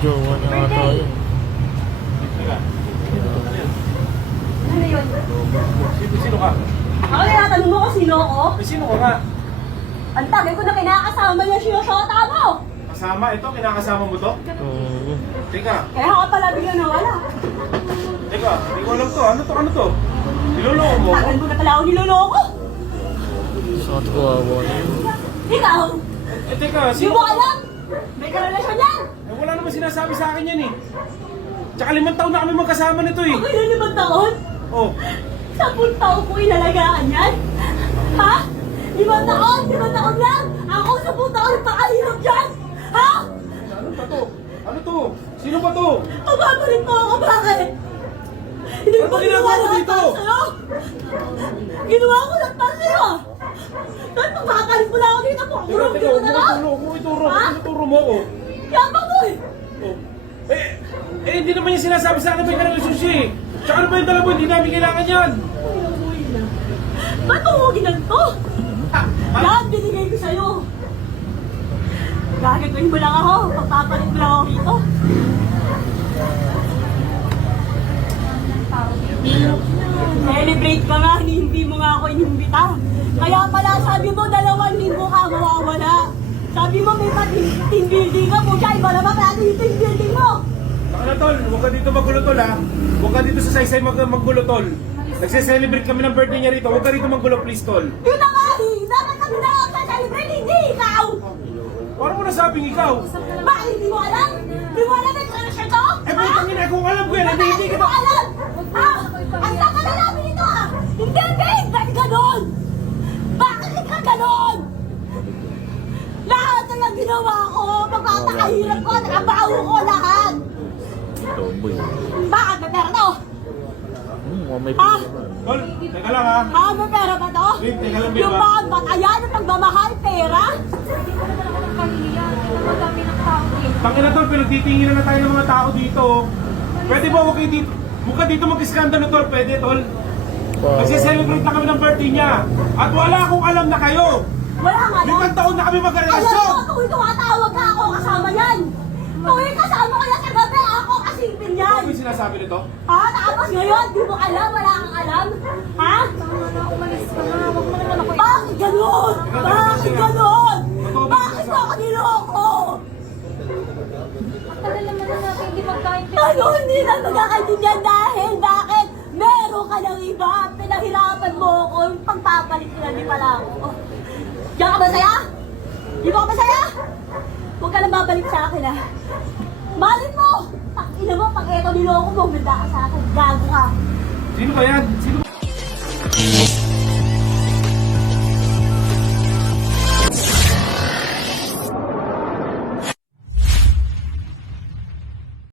Jowa niya ata yun. Ano yun? Sino ka? Ako tinatanong mo kung sino ako? Sino ka nga? Ang tagal ko na kinakasama niya sinusota mo! Kasama? Ito? Kinakasama mo to? Oo. Teka. Kaya ka pala biglang nawala. Teka. Hindi ko alam to. Ano to? Niloloko mo? Tagal ko na pala ako niloloko! Sakit ko awa niya. Ikaw! Teka. Di mo alam! May karelasyon yan! Wala naman sinasabi sa akin yan eh. Tsaka 5 taon na kami magkasama nito eh. Okay na 5 taon? Oh. 10 taon ko inalagaan yan? Ha? 5 taon? 5 taon lang? Ako 10 taon pakahirap dyan? Ha? Ano ba to? Ano to? Sino ba to? Pagbabalit mo ako, bakit? Hindi Ano ko ba ginagawa mo lahat dito? para sa'yo. Ginawa ko lang para sa'yo. Dahil pagkakalit mo lang ako dito, pakurong Teka, dito na lang. ituro Ha? Ituro mo ako. Yaba mo eh. Oh. Hindi naman niya sinasabi sa akin may karelasyon siya eh. Tsaka ano ba yung dala mo? Hindi namin kailangan yan. Ba't mo ginanto? Lahat binigay ko sa'yo. Gagagawin mo lang ako, pagpapalit mo lang ako dito. Celebrate ka nga, hindi mo nga ako inimbita. Kaya pala sabi mo 2 linggo ka mawawala. Sabi mo may team building ka, pucha, iba naman kaya yung team building mo. Saka na tol, huwag ka dito magulo tol ha. Huwag ka dito sa saysay magulo tol. Nagse-celebrate kami ng birthday niya rito. Huwag ka dito magulo please tol. Yun na nga eh, dapat kami na lang sa-celebrate, hindi ikaw. Parang mo nasabing ikaw. Bakit hindi mo alam? Hindi mo alam yung connection ko? Putang ina, kung alam ko yan, hindi Hindi kita. mo alam! Ha? Ang saka na namin ito ah! Hindi, babe! Bakit ganon? Bakit ka ganon? Lahat na lang ginawa ko! Magpapakahirap ko! Nakabaho ko lahat! Tomboy. Bakit? May pera to? May Ha? Tol, teka lang ha. Ha? May pera ba to? Babe, teka lang, babe, Yung ha? mga batayan ng pagmamahal, pera? Tangina tol, pinagtitinginan na tayo ng mga tao dito. Pwede ba huwag kayo dito? Huwag ka dito mag-iskandalo tol, pwede tol. Nagse-celebrate na kami ng birthday niya. At wala akong alam na kayo. Wala nga lang. 5 taon na kami Alam magkarelasyon. mo, tuwing tumatawag ka ako kasama yan. Tuwing kasama ka lang sa gabi, ako kasipin yan. Ano yung sinasabi nito? Ha? Tapos ngayon, di mo alam, wala kang alam? Ha? Umalis ka na. Huwag mo naman ako Bakit ganun? Bakit ganun? Bakit mo ako niloko? Tagal naman na natin hindi magkaintindihan. Ano hindi na magkakaintindihan dahil bakit? Meron ka ng iba, pinahirapan mo ako, yung pagpapalit ko na di pala ako. Diyan ka ba saya? Di ba ka ba saya? Huwag ka na babalik sa akin ah. Malin mo! Ina mo, pag eto niloko mo, ganda ka sa akin, gago ka. Sino ba yan? Sino ba?